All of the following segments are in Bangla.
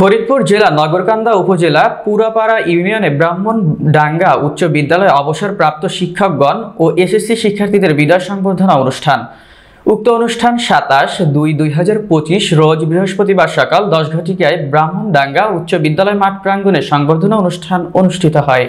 ফরিদপুর জেলা নগরকান্দা উপজেলা পুরাপাড়া ইউনিয়নে ব্রাহ্মণডাঙ্গা উচ্চ বিদ্যালয়ে অবসরপ্রাপ্ত শিক্ষকগণ ও এসএসসি শিক্ষার্থীদের বিদায় সংবর্ধনা অনুষ্ঠান। উক্ত অনুষ্ঠান 27/2/2025 রোজ বৃহস্পতিবার সকাল 10 ঘটিকায় ব্রাহ্মণডাঙ্গা উচ্চ বিদ্যালয় মাঠ প্রাঙ্গণে সংবর্ধনা অনুষ্ঠান অনুষ্ঠিত হয়।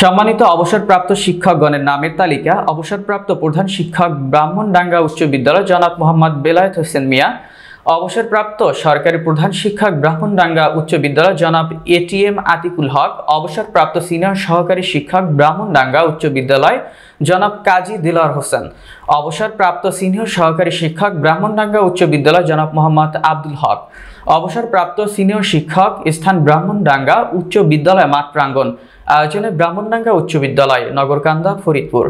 সম্মানিত অবসরপ্রাপ্ত শিক্ষকগণের নামের তালিকা: অবসরপ্রাপ্ত প্রধান শিক্ষক ব্রাহ্মণডাঙ্গা উচ্চ বিদ্যালয় জনাব মোহাম্মদ বেলায়েত হোসেন মিয়া, অবসরপ্রাপ্ত সরকারি প্রধান শিক্ষক ব্রাহ্মণডাঙ্গা উচ্চ বিদ্যালয় জনাব এটিএম আতিকুল হক, অবসরপ্রাপ্ত সিনিয়র সহকারী শিক্ষক ব্রাহ্মণডাঙ্গা উচ্চ বিদ্যালয় জনাব কাজী দিলওয়ার হোসেন, অবসরপ্রাপ্ত সিনিয়র সহকারী শিক্ষক ব্রাহ্মণডাঙ্গা উচ্চ বিদ্যালয় জনাব মোহাম্মদ আব্দুল হক, অবসরপ্রাপ্ত সিনিয়র শিক্ষক স্থান ব্রাহ্মণডাঙ্গা উচ্চ বিদ্যালয় মাঠ প্রাঙ্গণ। আয়োজনে ব্রাহ্মণডাঙ্গা উচ্চ বিদ্যালয়, নগরকান্দা, ফরিদপুর।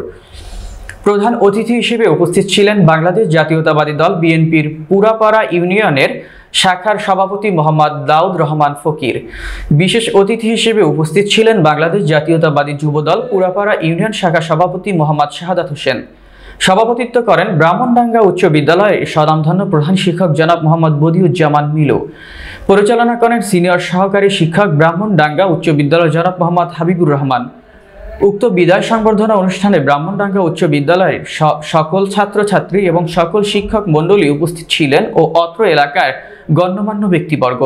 প্রধান অতিথি হিসেবে উপস্থিত ছিলেন বাংলাদেশ জাতীয়তাবাদী দল বিএনপির পুরাপাড়া ইউনিয়নের শাখার সভাপতি মোহাম্মদ দাউদ রহমান ফকির। বিশেষ অতিথি হিসেবে উপস্থিত ছিলেন বাংলাদেশ জাতীয়তাবাদী যুবদল পুরাপাড়া ইউনিয়ন শাখা সভাপতি মোহাম্মদ শাহাদাত হোসেন। সভাপতিত্ব করেন ব্রাহ্মণডাঙ্গা উচ্চ বিদ্যালয়ের স্বনামধন্য প্রধান শিক্ষক জনাব মোহাম্মদ বদিউজ্জামান মিলু। পরিচালনা করেন সিনিয়র সহকারী শিক্ষক ব্রাহ্মণডাঙ্গা উচ্চ বিদ্যালয় জনাব মোহাম্মদ হাবিবুর রহমান। উক্ত বিদায় সংবর্ধনা অনুষ্ঠানে ব্রাহ্মণডাঙ্গা উচ্চ বিদ্যালয়ের সকল ছাত্রছাত্রী এবং সকল শিক্ষক মণ্ডলী উপস্থিত ছিলেন ও অত্র এলাকার গণ্যমান্য ব্যক্তিবর্গ।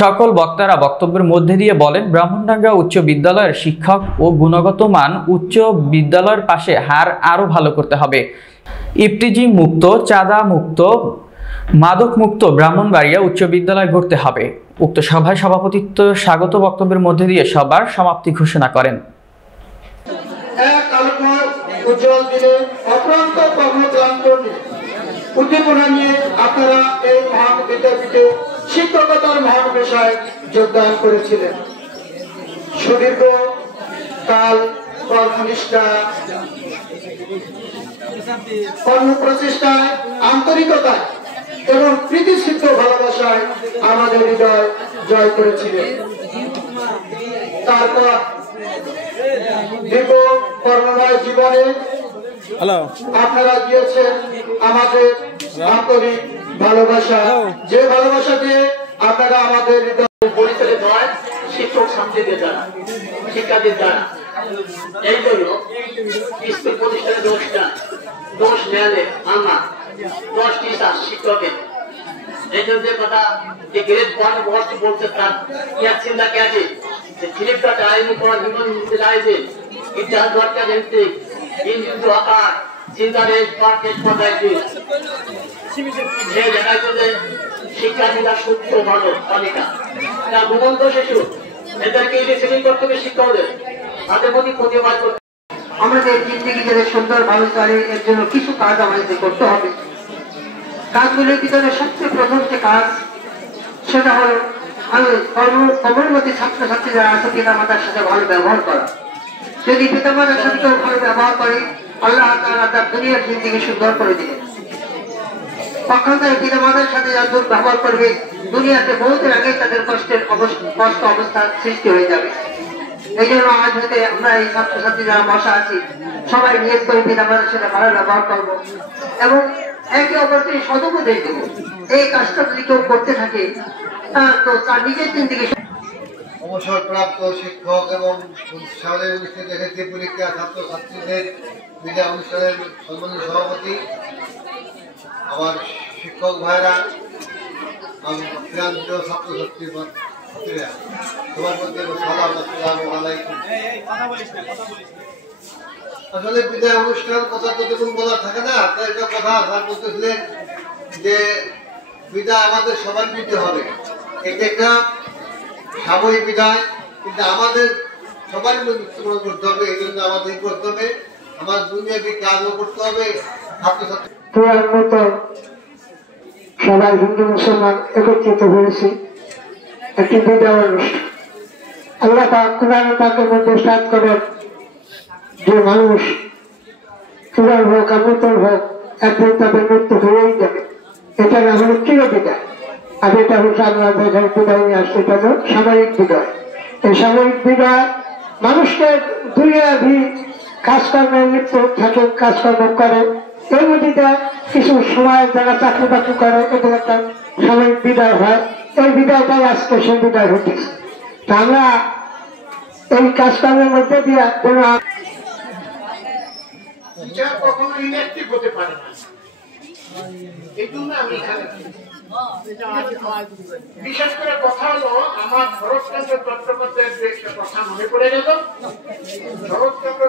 সকল বক্তারা বক্তব্যের মধ্যে দিয়ে বলেন, ব্রাহ্মণডাঙ্গা উচ্চ বিদ্যালয়ের শিক্ষক ও গুণগত মান উচ্চ বিদ্যালয়ের পাশে হার আরও ভালো করতে হবে। ইফটিজি মুক্ত, চাঁদা মুক্ত, মাদক মুক্ত ব্রাহ্মণবাড়িয়া উচ্চ বিদ্যালয় গড়তে হবে। উক্ত সভায় সভাপতিত্ব স্বাগত বক্তব্যের মধ্যে দিয়ে সবার সমাপ্তি ঘোষণা করেন। এক আলোকময় উজ্জ্বল দিনে অক্লান্ত কর্মক্লান্ত উদ্দীপনা নিয়ে আপনারা এই মহান বিদ্যাপীঠে শিক্ষকতার মহান পেশায় যোগদান করেছিলেন। সুদীর্ঘ কাল কর্মনিষ্ঠা, কর্মপ্রচেষ্টায়, আন্তরিকতায় এবং প্রীতিসিদ্ধ ভালোবাসায় আমাদের হৃদয় জয় করেছিলেন। তারপর দীর্ঘ কর্মময় জীবনে আপনারা দিয়েছেন আমাদের আন্তরিক ভালোবাসা, যে ভালোবাসা দিয়ে আপনারা আমাদের হৃদয় পরিচয় নয়, শিক্ষক ছাত্রীদের দ্বারা, শিক্ষাদের দ্বারা। এই জন্য স্কুল প্রতিষ্ঠানের দোষ নেয়ালে আমরা 10 টিচার শিক্ষকের এই জন্য যে কথা যে গ্রেড 1 বর্ষ বলছে তার ইয়ার চিন্তা কে আছে যে ফিলিপটা টাইম পর হিউম্যান ইন্টেলিজেন্স ইতিহাস দরকার জানতে ইনটু আকার চিন্তারে পার্কেট পদাইতে যে জায়গায় যে শিক্ষার্থীরা সত্য ভালো তালিকা তা ঘুমন্ত শিশু এদেরকে ডিসিপ্লিন করতে হবে, শিক্ষকদের তাদের প্রতি প্রতিবাদ করতে। আমাদের জিন্দিগি যাতে সুন্দর ভালো চলে এর জন্য কিছু কাজ আমাদের করতে হবে। কাজগুলোর ভিতরে সবচেয়ে প্রথম যে কাজ সেটা হলো কর্মমতী ছাত্রছাত্রীরা আছে পিতামাতার সাথে ভালো ব্যবহার করা। যদি পিতামাতার সাথে কেউ ভালো ব্যবহার করে, আল্লাহ তাআলা তার দুনিয়ার জিন্দিগি সুন্দর করে দিবেন। পক্ষান্তরে পিতামাতার সাথে যারা দুর্ব্যবহার করবে, দুনিয়াতে বহুদিন আগে তাদের কষ্ট অবস্থার সৃষ্টি হয়ে যাবে। এই জন্য আজ হতে আমরা এই ছাত্রছাত্রী যারা বসা আছি সবাই নিয়ত করে পিতামাতার সাথে ভালো ব্যবহার করবো এবং একে অপরকে সদুপদেশ দেব। এই কাজটা যদি কেউ করতে থাকে তো তার নিজের জিন্দিগি। অবসরপ্রাপ্ত শিক্ষক এবং সামনে অনুষ্ঠিত এসএসসি পরীক্ষা ছাত্রছাত্রীদের বিদায় অনুষ্ঠানের সম্মানিত সভাপতি, আমার শিক্ষক ভাইরা, ছাত্রছাত্রী সবার মধ্যে আসসালামু আলাইকুম। আসলে বিদায় অনুষ্ঠান কথা তো দেখুন বলা থাকে না, তাই একটা কথা স্যার বলতেছিলেন যে বিদায় আমাদের সবার নিতে হবে। এটা একটা সাময়িক বিদায়, কিন্তু আমাদের সবাই মৃত্যুবরণ করতে হবে। এই জন্য আমাদের করতে হবে, আমার দুনিয়াকে কাজও করতে হবে। ছাত্রছাত্রী সবাই হিন্দু মুসলমান একত্রিত হয়েছে একটি বিদায় অনুষ্ঠান। আল্লাহ পাক কুরআন পাকের মধ্যে সাত করেন যে মানুষ চূড়ান হোক আর নূতন হোক একদিন তাদের মৃত্যু হয়েই যাবে। এটা না হলো চির বিদায়, আর এটা হচ্ছে আমরা যেখানে বিদায় নিয়ে আসছে এটা হলো সাময়িক বিদায়। এই সাময়িক বিদায় মানুষকে দুনিয়াভি কাজকর্মের লিপ্ত থাকে, কাজকর্ম করে, এর মধ্যে কিছু সময় যারা চাকরি বাকরি করে এদের একটা সাময়িক বিদায় হয়। এই বিদায়টাই আজকে সেই বিদায় ঘটেছে। আমরা এই কাজকর্মের মধ্যে দিয়ে কোনো কখনো ইনঅ্যাক্টিভ হতে পারে না। এই জন্য আমি এখানে বিশেষ করে কথা হলো আমার শরৎচন্দ্র চট্টোপাধ্যায়ের একটা কথা মনে পড়ে গেল। শরৎচন্দ্র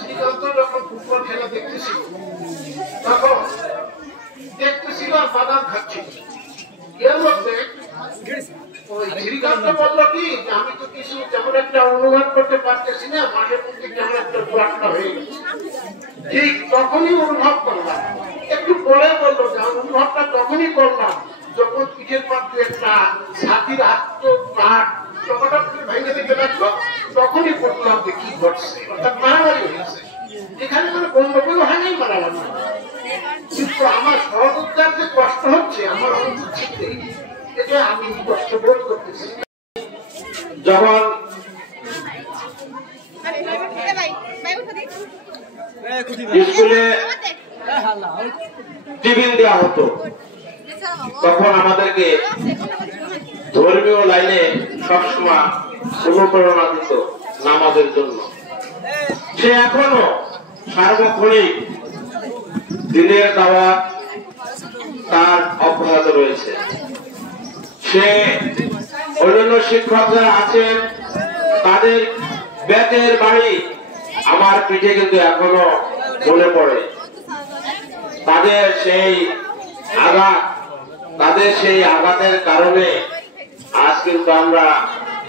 শ্রীকান্ত যখন ফুটবল খেলা দেখতেছিল তখন দেখতেছিল আর বাদাম খাচ্ছিল। এর মধ্যে শ্রীকান্ত বললো কি আমি তো কিছু তেমন একটা অনুভব করতে পারতেছি না, মাঝে মধ্যে কেমন একটা ব্লকটা হয়ে গেছে। ঠিক তখনই অনুভব করলাম, একটু পরে বললো যে অনুভবটা তখনই করলাম যখন পিঠের মধ্যে একটা ছাতির আত্মটা ভেঙে দিতে লাগলো, তখনই বললাম যে কি ঘটছে, অর্থাৎ মারামারি হয়েছে। এখানে মানে গন্ডগোল হয়নি, মারামারি কিন্তু আমার সহযোদ্ধার যে কষ্ট হচ্ছে আমার অনুভূতিতে এটা আমি কষ্ট বোধ করতেছি। যখন স্কুলে টিফিন দেওয়া হতো তখন আমাদেরকে ধর্মীয় লাইনে সবসময় অনুপ্রেরণা দিত নামাজের জন্য। সে এখনো সার্বক্ষণিক দিনের দাওয়াত তার অব্যাহত রয়েছে। সে অন্যান্য শিক্ষক যারা আছেন তাদের ব্যাতের বাড়ি আমার পিঠে কিন্তু এখনো মনে পড়ে। তাদের সেই আঘাতের কারণে আজ কিন্তু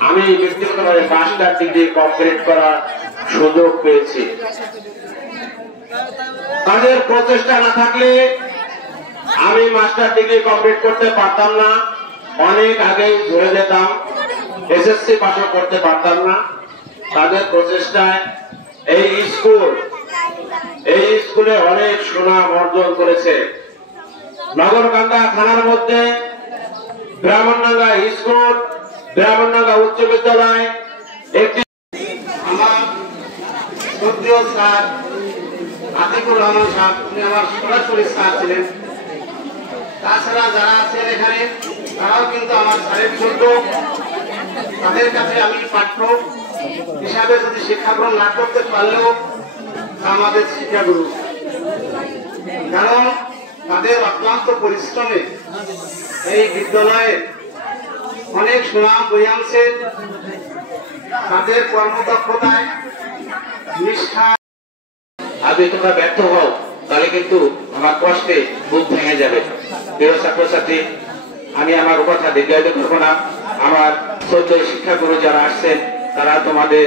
আমি ব্যক্তিগতভাবে মাস্টার ডিগ্রি কমপ্লিট করার সুযোগ পেয়েছি। তাদের প্রচেষ্টা না থাকলে আমি মাস্টার ডিগ্রি কমপ্লিট করতে পারতাম না, অনেক আগেই ধরে যেতাম, এসএসসি পাশও করতে পারতাম না। তাদের প্রচেষ্টায় এই স্কুলে অনেক সুনাম অর্জন করেছে। নগরকান্দা থানার মধ্যে ব্রাহ্মণডাঙ্গা স্কুল, ব্রাহ্মণডাঙ্গা উচ্চ বিদ্যালয় একটি আমার শ্রদ্ধেয় স্যার আতিকুর রহমান সাহেব, উনি আমার সরাসরি স্যার ছিলেন। তাছাড়া যারা আছেন এখানে তারাও কিন্তু আমার স্যারের যোগ্য। তাদের কাছে আমি পাঠ্য হিসাবে যদি শিক্ষা গ্রহণ না করতে পারলেও আমাদের শিক্ষাগুরু, কারণ তাদের অক্লান্ত পরিশ্রমে এই বিদ্যালয়ে অনেক সুনাম বয়ে আনছে। তাদের কর্মদক্ষতায় নিষ্ঠা। আর যদি তোমরা ব্যর্থ হও তাহলে কিন্তু আমার কষ্টে বুক ভেঙে যাবে। প্রিয় ছাত্রছাত্রী, আমি আমার কথা দীর্ঘায়িত করবো না। আমার শ্রদ্ধেয় শিক্ষাগুরু যারা আসছেন তারা তোমাদের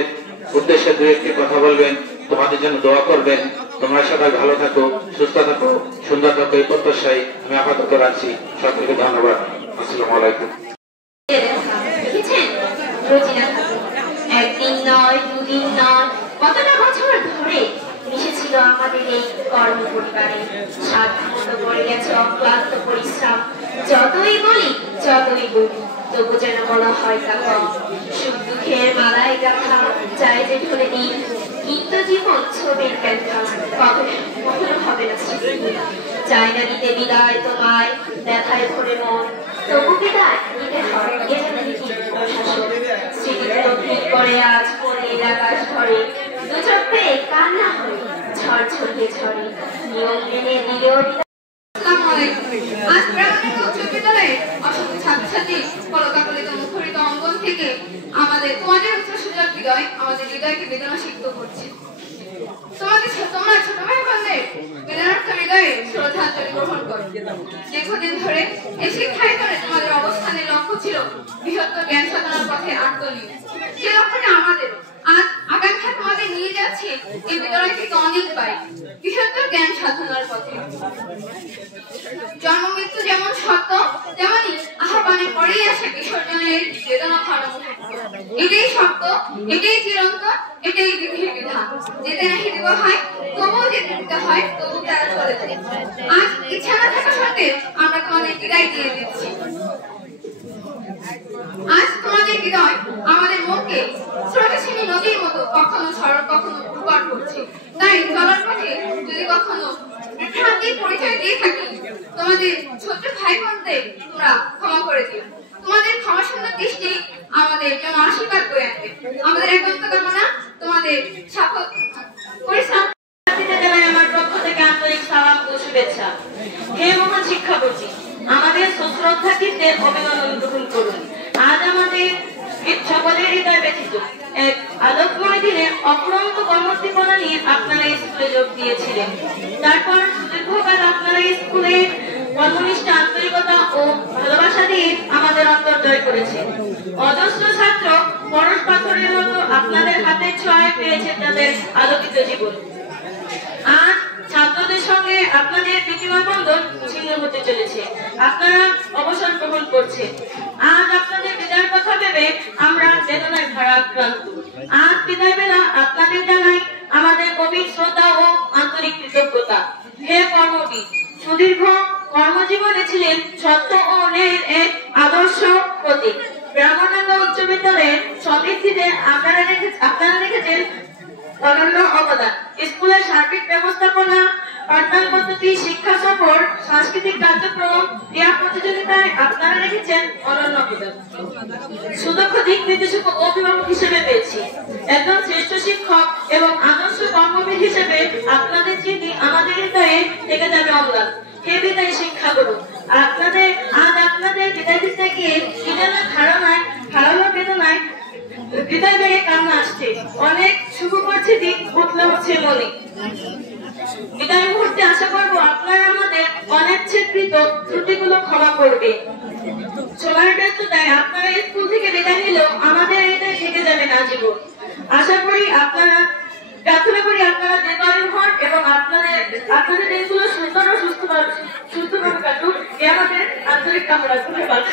উদ্দেশ্যে দু একটি কথা বলবেন, তোমাদের জন্য দোয়া করবেন। তোমরা সবাই ভালো থাকো, সুস্থ থাকো, সুন্দর থাকো, এই প্রত্যাশায় আমি আপাতত রাখছি। সকলকে ধন্যবাদ। আসসালামু আলাইকুম। একদিন নয়, দুদিন নয়, কতটা বছর ধরে মিশেছিল আমাদের এই কর্ম পরিবারে। সাধ্যমতো করে গেছে অক্লান্ত পরিশ্রম। যতই বলি তবু যেন বলা হয় তা কম। সুখ দুঃখের মালায় গাথা চাই যে ঢলে দিন, কিন্তু জীবন ছবির ব্যাখ্যা কখনো হবে না স্মৃতি। চাই না দিতে বিদায় তোমায়, দেখায় ভরে মন, তবু বিদায় নিতে হয় এ যেন দেখি প্রশাসন। স্মৃতিগুলো ভিড় করে আজ পড়ে আকাশ ধরে, দু চোখে কান্না হয়ে ঝড় ছড়িয়ে ঝরে। নিয়ম মেনে দিলেও আজ ব্রাহ্মণডাঙ্গা উচ্চ বিদ্যালয়ে অসংখ্য ছাত্রছাত্রী কলকাকলিত মুখরিত অঙ্গন থেকে তোমাদের উচ্চ সুযোগ হৃদয় আমাদের হৃদয়কে বেদনা সিক্ত করছে। তোমরা ছোট ভাই বোনদের বেদনার্থ হৃদয়ে শ্রদ্ধাঞ্জলি গ্রহণ করো। দীর্ঘদিন ধরে এই শিক্ষায় করে তোমাদের অবস্থানের লক্ষ্য ছিল বৃহত্তর জ্ঞান সাধনার পথে আত্মনিয়োগ। যে লক্ষ্যটা আমাদের আজ আকাঙ্ক্ষা তোমাদের নিয়ে যাচ্ছে এই বিদ্যালয় থেকে অনেক পাই বৃহত্তর জ্ঞান সাধনার পথে। জন্ম মৃত্যু যেমন সত্য, তেমনি আহ্বানের পরেই আসে বিসর্জনের বেদনা খরা মুহূর্ত। এটাই সত্য, এটাই চিরন্তন, এটাই বিধির বিধান। যেতে নাহি দেব হয় তবুও যেতে দিতে হয়, তবু তারা চলে যায়। আজ ইচ্ছা না থাকা সত্ত্বেও আমরা তোমাদের বিদায় দিয়ে দিচ্ছি। আজ তোমাদের হৃদয় আমাদের মনকে স্রোতস্বিনী নদীর মতো কখনো সরল কখনো উর্বর করছে। তাই চলার পথে যদি কখনো হাতে পরিচয় দিয়ে থাকি। তোমাদের ছোট ভাই বোনদের তোমরা ক্ষমা করে দিও। তোমাদের ক্ষমা সুন্দর দৃষ্টি আমাদের যেন আশীর্বাদ করে আনবে। আমাদের একান্ত কামনা তোমাদের পরিশ্রম। আমার পক্ষ থেকে আন্তরিক সালাম ও শুভেচ্ছা। হে মহান শিক্ষাকর্মী, আমাদের শ্রদ্ধাতীতদের অভিনন্দন গ্রহণ করুন। আজ আমাদের সকলের হৃদয় ব্যথিত। এক আলোকময় দিনে অক্লান্ত কর্মোদ্দীপনা নিয়ে আপনারা স্কুলে যোগ দিয়েছিলেন। তারপর দীর্ঘকাল আপনারা স্কুলে কর্মনিষ্ঠ আন্তরিকতা ও ভালোবাসা দিয়ে আমাদের অন্তর জয় করেছেন। অজস্র ছাত্র পরশ পাথরের মতো আপনাদের হাতের ছোঁয়ায় পেয়েছে তাদের আলোকিত জীবন। আজ ছাত্রদের সঙ্গে আপনাদের প্রীতিময় বন্ধন ছিন্ন হতে চলেছে। আপনারা অবসর গ্রহণ করছেন। আজ আপনাদের বিদায়ের কথা ভেবে আমরা বেদনায় ভারাক্রান্ত। আজ বিদায় বেলা আপনাদের জানাই আমাদের গভীর শ্রদ্ধা ও আন্তরিক কৃতজ্ঞতা। হে কর্মবীর, সুদীর্ঘ কর্মজীবনে ছিলেন সত্য ও ন্যায়ের এক আদর্শ প্রতীক। ব্রাহ্মণাঙ্গ উচ্চ বিদ্যালয়ের সমৃদ্ধিতে আপনারা রেখেছেন অনন্য অবদান। স্কুলের সার্বিক ব্যবস্থাপনা, পাঠদান পদ্ধতি, শিক্ষা সফর, সাংস্কৃতিক কার্যক্রম, ক্রীড়া প্রতিযোগিতায় আপনারা রেখেছেন অনন্য অবদান। সুদক্ষ দিক নির্দেশক ও অভিভাবক হিসেবে পেয়েছি। একজন শ্রেষ্ঠ শিক্ষক এবং আদর্শ কর্মবীর হিসেবে আপনাদের স্মৃতি আমাদের হৃদয়ে থেকে যাবে অম্লান। হে বিদায় শিক্ষাগুরু, আপনাদের বিদায় দিতে গিয়ে ধারণা বেদনায় হৃদয় ভেঙে কান্না আসছে। অনেক শুভ করছে দিক বদলে হচ্ছে মনে। বিদায় মুহূর্তে আশা করবো আপনারা আমাদের অনিচ্ছাকৃত ত্রুটিগুলো ক্ষমা করবে। সময়ের ব্যস্ততায় আপনারা স্কুল থেকে বিদায় নিলেও আমাদের হৃদয় থেকে যাবেন আজীবন। প্রার্থনা করি আপনারা দীর্ঘায়ু হন এবং আপনাদের দিনগুলো সুন্দর ও সুস্থভাবে কাটুক। এ আমাদের আন্তরিক কামনা। ধন্যবাদ।